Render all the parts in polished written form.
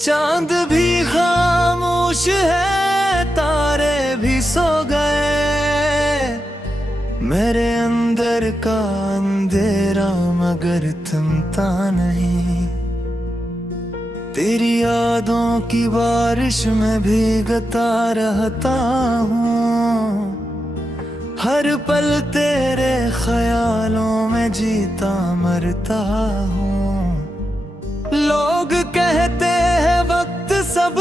चांद भी खामोश है, तारे भी सो गए। मेरे अंदर का अंधेरा मगर थमता नहीं। तेरी यादों की बारिश में भीगता रहता हूँ। हर पल तेरे ख्यालों में जीता मरता हूँ। लोग कहते हैं वक्त सब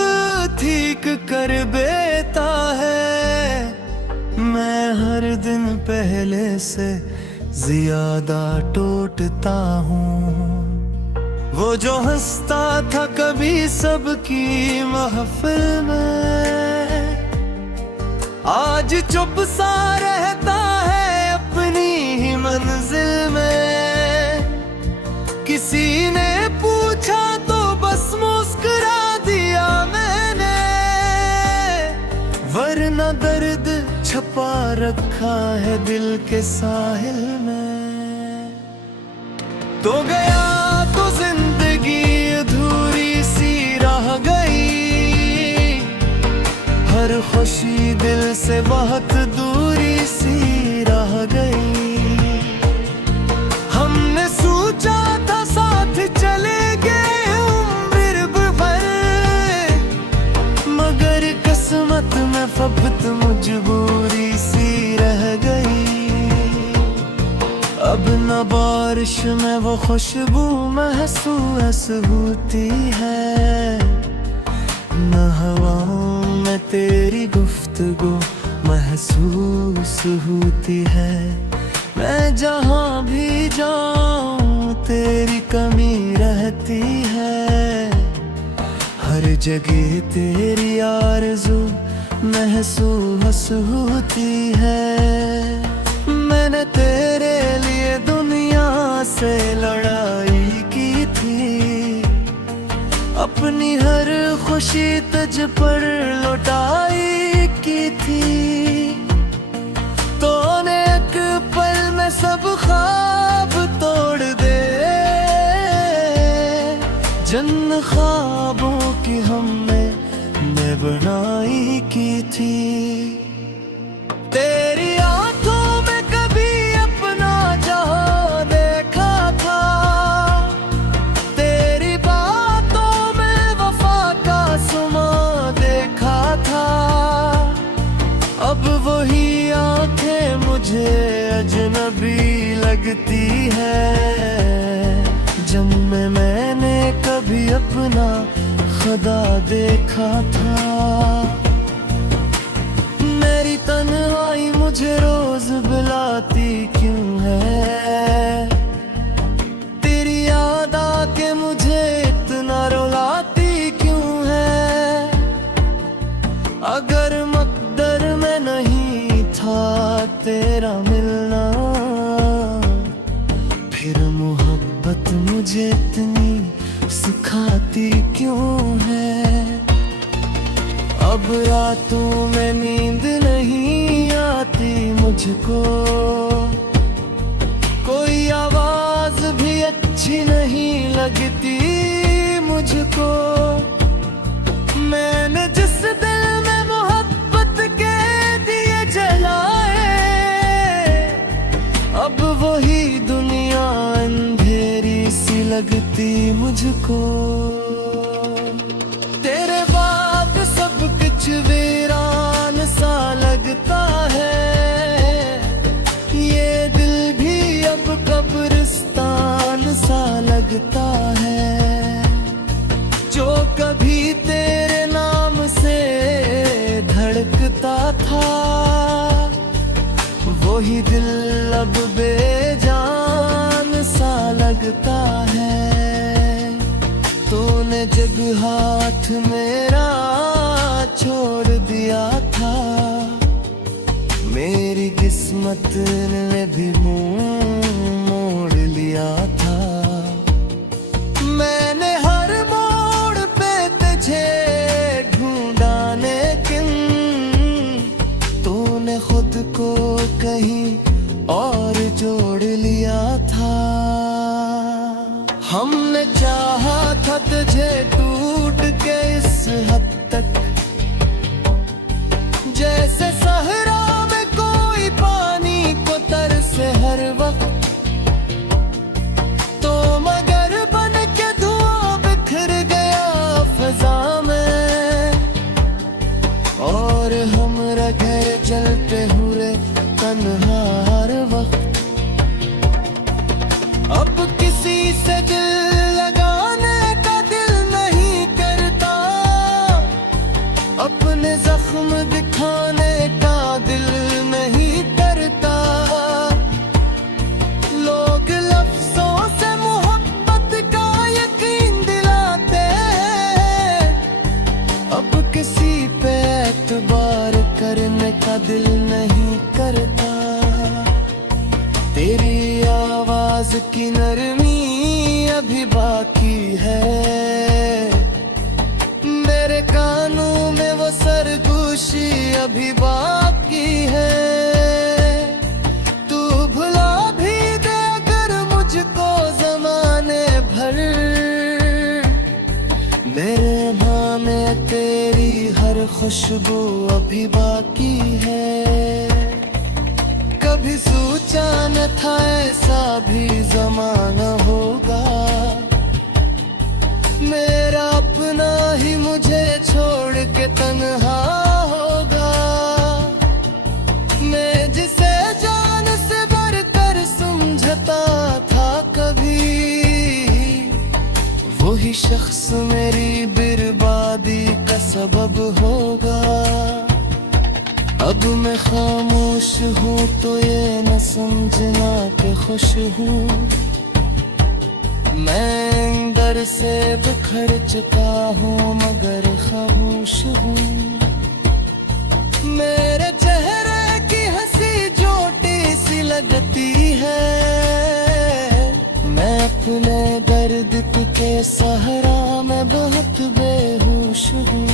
ठीक कर देता है। मैं हर दिन पहले से ज्यादा टूटता हूँ। वो जो हंसता था कभी सबकी महफिल में, आज चुप सा रहता है अपनी ही मंजिल में। किसी ने पूछा तो बस मुस्कुरा दिया मैंने, वरना दर्द छपा रखा है दिल के साहिल में। तो गया तो जिंदगी अधूरी सी रह गई। हर खुशी दिल से बहुत दूरी सी रह गई। हमने सोचा था साथ चलेंगे उम्र भर, मगर किस्मत में फकत मजबूरी सी रह गई। अब न बारिश में वो खुशबू महसूस होती है, न हवाओं में तेरी गुफ्तगू महसूस होती है। मैं जहाँ भी जाऊँ तेरी कमी रहती है। हर जगह तेरी आरज़ू महसूस होती है। मैंने तेरे लिए दुनिया से लड़ाई की थी, अपनी हर खुशी तुझ पर लुटाई की थी। तूने एक पल में सब ख्वाब तोड़ दे, जन्नत ख्वाबों की हमने बनाई की थी। तेरी आंखों में कभी अपना जहां देखा था, तेरी बातों में वफा का सुमा देखा था। अब वही आंखें मुझे अजनबी लगती है, जब मैंने कभी अपना खुदा देखा था। मेरी तन्हाई मुझे रोज बुलाती क्यों है, तेरी याद आके मुझे इतना रुलाती क्यों है। अगर मकदर में नहीं था तेरा मिलना, फिर मोहब्बत मुझे इतनी सिखाती क्यों है। अब रातों में नींद नहीं आती मुझको, कोई आवाज भी अच्छी नहीं लगती मुझको। मैंने जिस दिल में मोहब्बत के दिए जलाए, अब वही दुनिया अंधेरी सी लगती मुझको। तेरे बाद सब कुछ वीरान सा लगता है, ये दिल भी अब कब्रिस्तान सा लगता है। जो कभी तेरे नाम से धड़कता था, वही दिल अब बेजान सा लगता है। तूने जब हाथ मेरा छोड़ दिया था, मेरी किस्मत ने भी मुंह मोड़ लिया था। मैंने हर मोड़ पे तुझे ढूंढा, लेकिन तूने खुद को कहीं और जोड़ लिया था। हमने चाहा था तुझे टूट के जलते हुए तन्हा हर वक्त। अब किसी से दिल लगाने का दिल नहीं करता, अपने जख्म दिखाने का दिल नहीं करता। लोग लफ्जों से मोहब्बत का यकीन दिलाते हैं, अब किसी पे एतबार करने का दिल नहीं करता। तेरी आवाज की नरमी अभी बाकी है, मेरे कानों में वो सरगोशी अभी बाकी है। तू भुला भी दे अगर मुझको ज़माने भर, मेरे नामे तेरी हर खुशबू अभी बाकी है। कभी सोचा न था ऐसा भी ज़माना होगा, मेरा अपना ही मुझे छोड़ के तन्हा होगा। मैं जिसे जान से बढ़कर समझता था कभी, वही शख्स मेरी बर्बादी का सबब होगा। अब मैं खामोश हूँ तो ये न समझना कि खुश हूँ, मैं अंदर से बिखर चुका हूँ मगर खामोश हूँ। मेरे चेहरे की हंसी जोटी सी लगती है, मैं अपने दर्द के सहारा में बहुत बेहोश हूँ।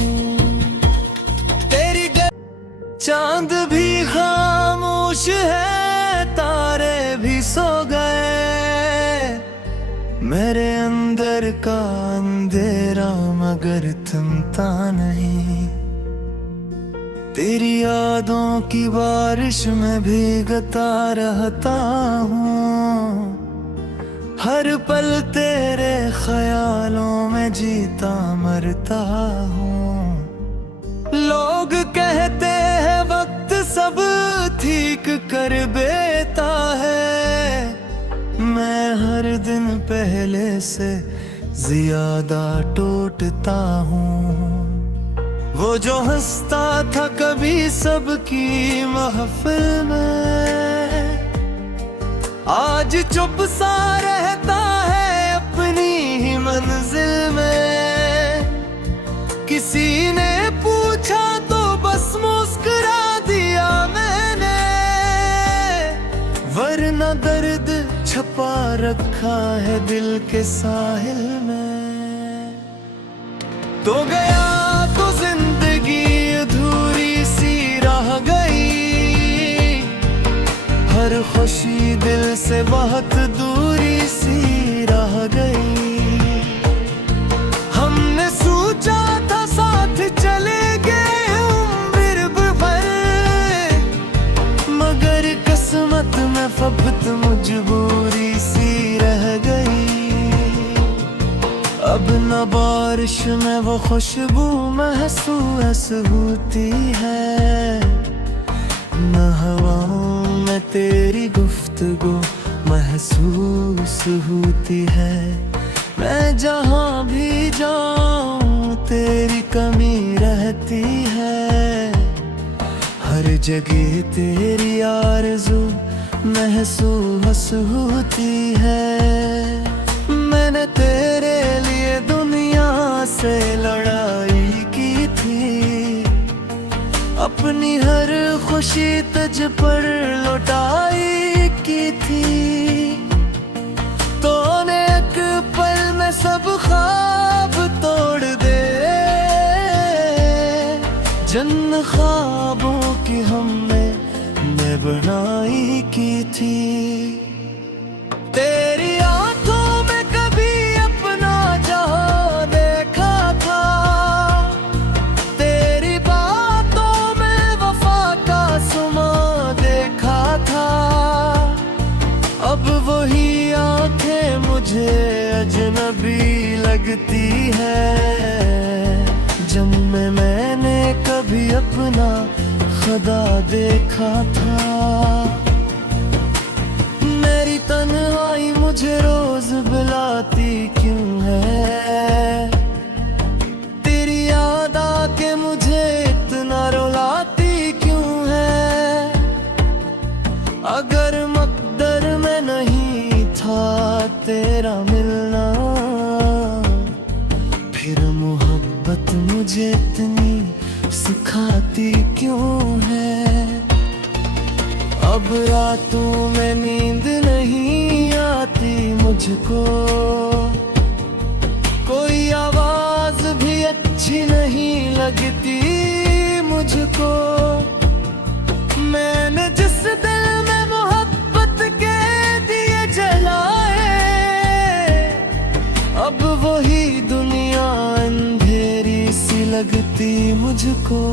चांद भी खामोश है, तारे भी सो गए, मेरे अंदर का अंधेरा मगर थमता नहीं। तेरी यादों की बारिश में भीगता रहता हूँ, हर पल तेरे ख्यालों में जीता मरता हूँ। लोग कहते हैं वक्त सब ठीक कर देता है, मैं हर दिन पहले से ज्यादा टूटता हूँ। वो जो हंसता था कभी सबकी महफिल में, आज चुप सा रहता है अपनी ही मंजिल में। किसी ने पूछा तो बस मुस्कुरा दिया मैंने, वरना दर्द छपा रखा है दिल के साहिल में। तो गया तो जिंदगी अधूरी सी रह गई, हर खुशी दिल से बहुत दूरी सी रह गई। हमने सोचा था साथ चलेंगे उम्र भर, मगर किस्मत में फबत मजबूरी सी रह गई। अब न बारिश में वो खुशबू महसूस होती है, न हवाओं में तेरी गुफ्तगू महसूस होती है। मैं जहाँ भी जाऊँ तेरी कमी रहती है, हर जगह तेरी आरज़ू महसूस होती है। मैंने तेरे लिए दुनिया से लड़ाई की थी, अपनी हर खुशी तुझ पर लुटाई की थी। तूने एक पल में सब ख्वाब तोड़ दे, जन्नत ख्वाबों की हमने बनाई की थी। तेरी आंखों में कभी अपना जहां देखा था, तेरी बातों में वफा का सुमा देखा था। अब वही आंखें मुझे अजनबी लगती है, जब मैंने कभी अपना खुदा देखा था। मेरी तन्हाई मुझे रोज बुलाती क्यों है, तेरी याद आके मुझे इतना रुलाती क्यों है। अगर मकदर में नहीं था तेरा मिलना, फिर मोहब्बत मुझे इतनी सिखाती क्यों है। अब रातों में नींद नहीं आती मुझको, कोई आवाज भी अच्छी नहीं लगती मुझको। मैंने जिस दिल में मोहब्बत के दिए जलाए, अब वही दुनिया अंधेरी सी लगती मुझको।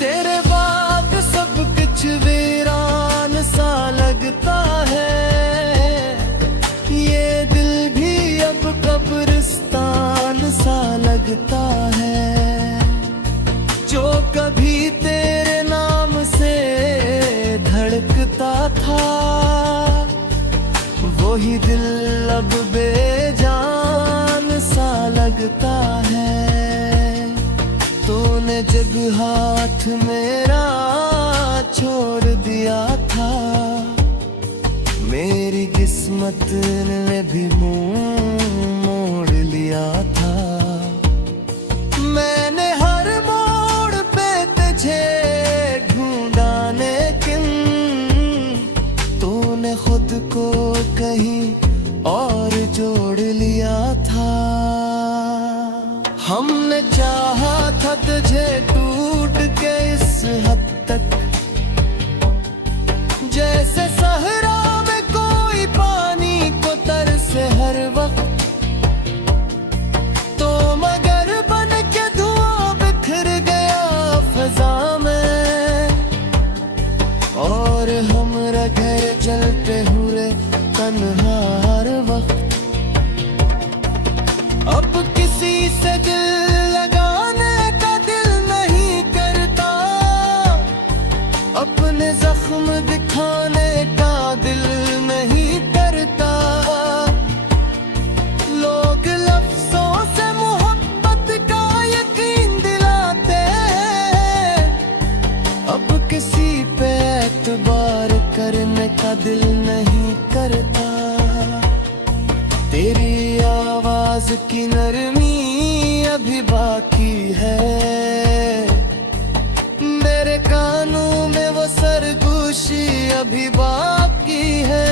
तेरे बाद सब कुछ वीरान सा लगता है, ये दिल भी अब कब्रिस्तान सा लगता है। जो कभी तेरे नाम से धड़कता था, वही दिल अब बेजान सा लगता है। तूने जब हाथ मेरा छोड़ दिया था, मेरी किस्मत ने भी मुंह मोड़ लिया था। मैंने हर मोड़ पे तुझे ढूंढा, लेकिन तूने खुद को कहीं और जोड़ लिया था। हमने चाहा था तुझे टूट के इस हद तक, जैसे सहरा में कोई पानी को तरसे हर वक्त। तो मगर बन के धुआं बिखर गया फजा में, और हम रह गए जलते हुए तन्हा हर वक्त। अब किसी से दिल लगाने का दिल नहीं करता, अपने जख्म दिखाने का दिल नहीं करता। लोग लफ्जों से मोहब्बत का यकीन दिलाते हैं, अब किसी पे एतबार करने का दिल नहीं करता। तेरी आवाज की नरमी अभी बाकी है, मेरे कानों में वो सरगोशी अभी बाकी है।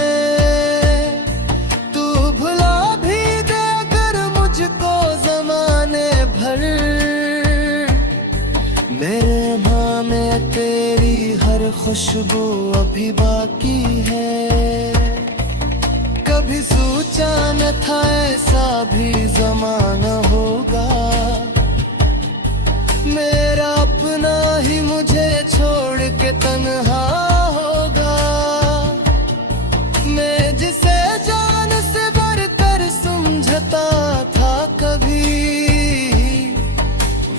तू भुला भी दे अगर मुझको ज़माने भर, मेरे माँ में तेरी हर खुशबू अभी बाकी है। कभी सोचा न था ऐसा भी ज़माना होगा, मेरा अपना ही मुझे छोड़ के तन्हा होगा। मैं जिसे जान से बढ़कर समझता था कभी,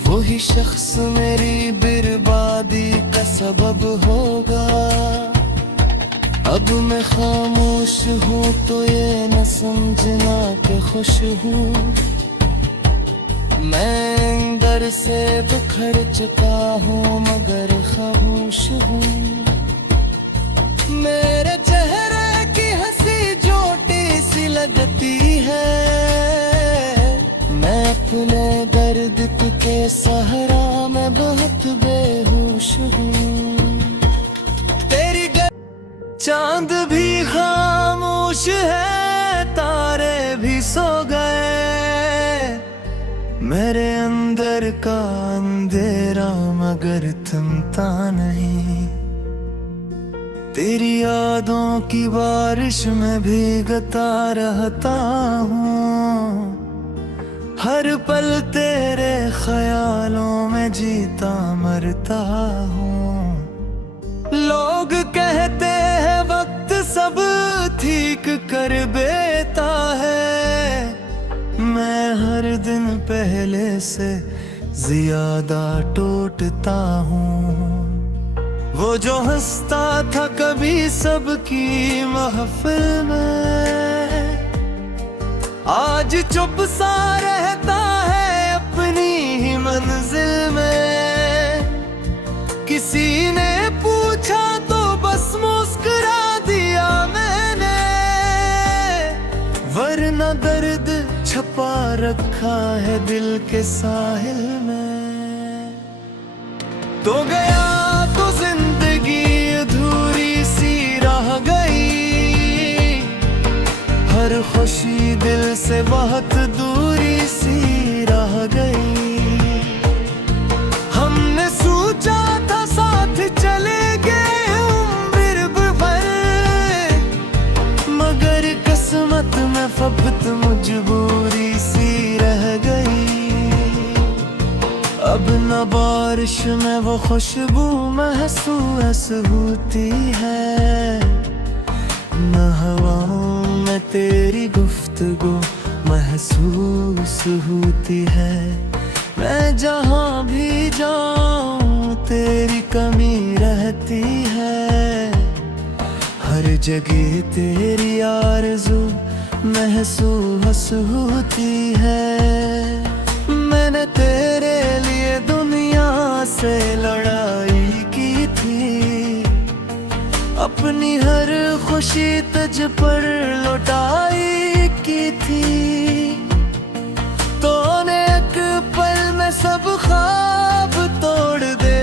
वही शख्स मेरी बर्बादी का सबब होगा। अब मैं खामोश हूँ तो ये न समझना कि खुश हूँ, मैं अंदर से बिखर चुका हूँ मगर खामोश हूँ। मेरे चेहरे की हंसी झूठी सी लगती है, मैं अपने दर्द के सहारा में बहुत बेहोश हूँ। तेरी चांद भी खामोश है, तारे भी सो गए, मेरे अंदर का अंधेरा मगर थमता नहीं। तेरी यादों की बारिश में भीगता रहता हूँ, हर पल तेरे ख्यालों में जीता मरता हूँ। लोग कहते हैं वक्त सब ठीक कर देता है, मैं हर दिन पहले से ज्यादा टूटता हूँ। वो जो हंसता था कभी सबकी महफिल में, आज चुप सा रहता है अपनी ही मंजिल में। किसी ने पूछा तो बस मुस्कुरा दिया मैंने, वरना दर्द छपा रखा है दिल के साहिल में। तो गया तो जिंदगी अधूरी सी रह गई, हर खुशी दिल से बहुत दूरी सी रह गई। हमने सोचा था साथ चलेंगे उम्र भर, मगर किस्मत में फकत मजबूरी सी रह गई। अब न बारिश में वो खुशबू महसूस होती है, न हवाओं में तेरी गुफ्तगू महसूस होती है। मैं जहाँ भी जाऊँ तेरी कमी रहती है, हर जगह तेरी आरज़ू महसूस होती है। मैंने तेरे लिए दुनिया से लड़ाई की थी, अपनी हर खुशी तुझ पर लुटाई की थी। तूने एक पल में सब ख्वाब तोड़ दे,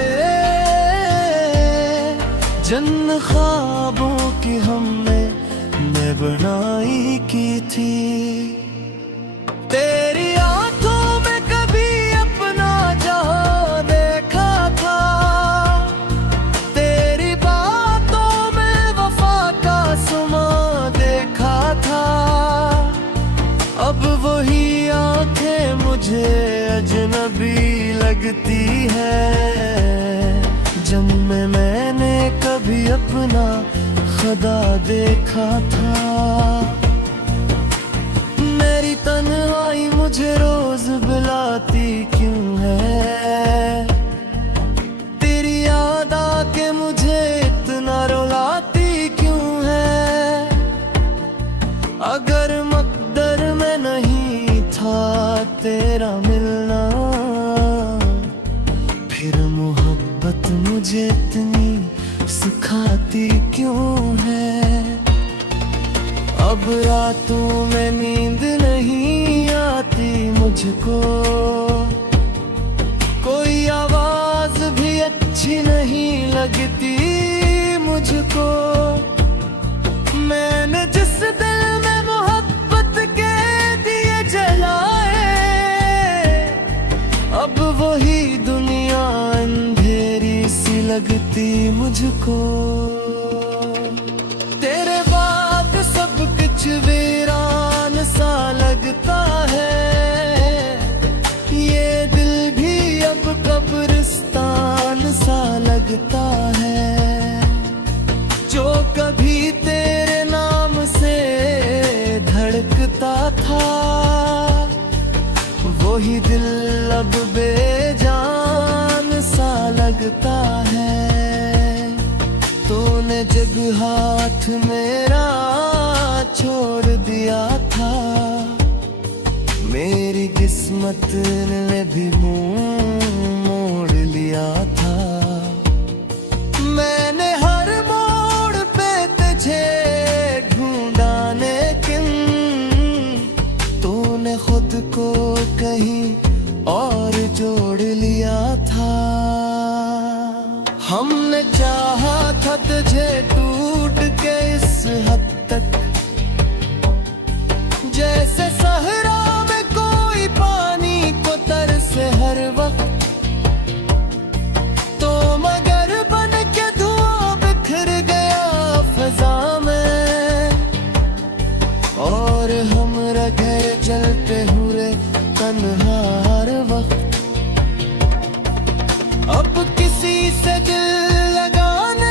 जन्नत ख्वाबों की हमने बनाई की थी। तेरी आंखों में कभी अपना जहां देखा था, तेरी बातों में वफा का सुमा देखा था। अब वही आंखें मुझे अजनबी लगती है, जिनमें मैंने कभी अपना खुदा देखा था। मेरी तन्हाई मुझे रोज बुलाती क्यों है, तेरी याद आके मुझे इतना रुलाती क्यों है। अगर मकदर में नहीं था तेरा मिलना, फिर मोहब्बत मुझे इतनी सिखाती क्यों है। अब रातों में नींद नहीं आती मुझको, कोई आवाज भी अच्छी नहीं लगती मुझको। मैंने जिस दिल में मोहब्बत के दिए जलाए, अब वही दुनिया अंधेरी सी लगती मुझको। तेरे बाद सब कुछ वीरान सा लगता है, ये दिल भी अब कब्रिस्तान सा लगता है। जो कभी तेरे नाम से धड़कता था, वही दिल अब बेजान सा लगता है। तूने जब हाथ मेरा छोड़ दिया था, मेरी किस्मत ने भी मुंह मोड़ लिया था। मैंने हर मोड़ पे तुझे ढूंढा, लेकिन तूने खुद को कहीं और जोड़ लिया था। हमने चाहा था तुझे टूट के इस हद तक, जैसे सहरा में कोई पानी को तरसे हर वक्त। तो मगर बन के धुआं बिखर गया फजा में, और हम रह गए जलते हुए तन्हा हर वक्त। अब किसी से दिल लगाने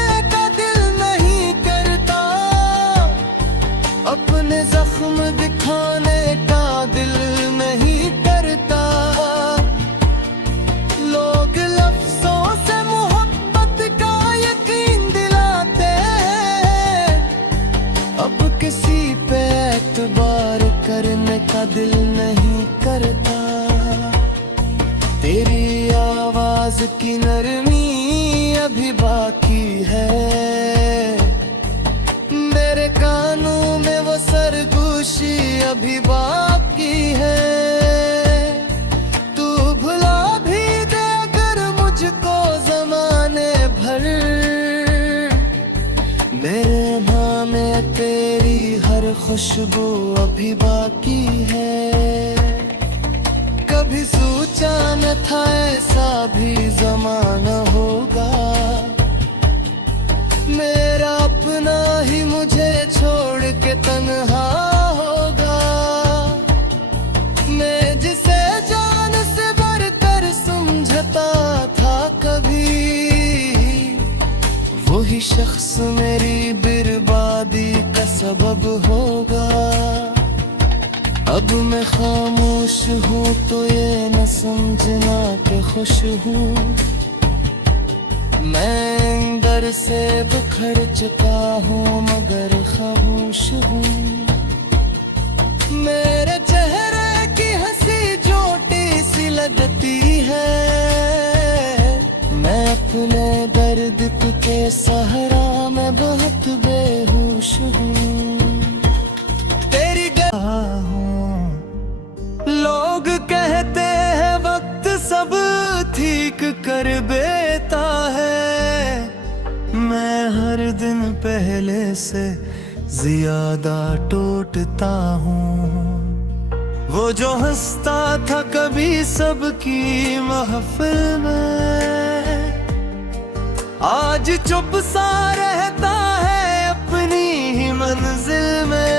की नरमी अभी बाकी है, मेरे कानों में वो सरगोशी अभी बाकी है। तू भुला भी दे अगर मुझको ज़माने भर, मेरे नाम में तेरी हर खुशबू अभी बाकी है। कभी सोचा न था ऐसा भी ज़माना होगा, मेरा अपना ही मुझे छोड़ के तन्हा होगा। मैं जिसे जान से बढ़कर समझता था कभी, वही शख्स मेरी बर्बादी का सबब होगा। अब मैं खामोश हूँ तो ये न समझना कि खुश हूँ, मैं अंदर से बिखर चुका हूँ मगर खामोश हूँ। मेरे चेहरे की हंसी चोटी सी लगती है, मैं अपने दर्द के सहारा में बहुत बेहोश हूँ। तेरी लोग कहते हैं वक्त सब ठीक कर देता है, मैं हर दिन पहले से ज्यादा टूटता हूँ। वो जो हंसता था कभी सबकी महफिल में, आज चुप सा रहता है अपनी ही मंजिल में।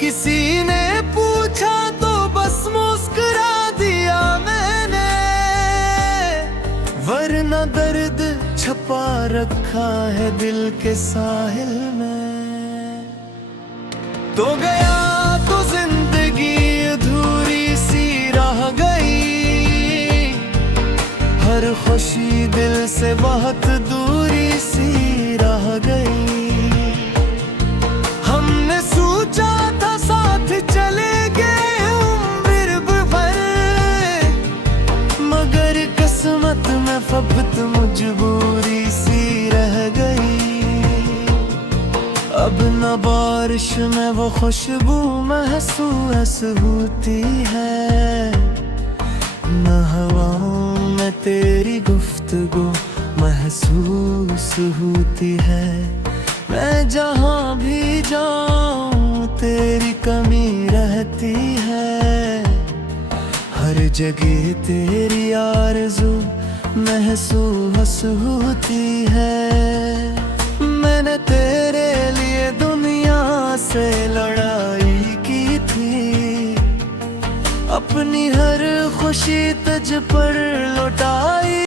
किसी ने पूछा तो बस मुस्कुरा दिया मैंने, वरना दर्द छपा रखा है दिल के साहिल में। तो गया तो जिंदगी अधूरी सी रह गई, हर खुशी दिल से बहुत दूरी सी रह गई। हमने सोचा था साथ चलेंगे उम्र भर, मगर किस्मत में फकत मजबूरी सी रह गई। अब न बारिश में वो खुशबू महसूस होती है, न हवाओं में तेरी गुफ्तगू महसूस होती है। मैं जहाँ भी जाऊँ तेरी कमी रहती है, हर जगह तेरी आरज़ू महसूस होती है। मैंने तेरे लिए दुनिया से लड़ाई की थी, अपनी हर खुशी तुझ पर लौटाई।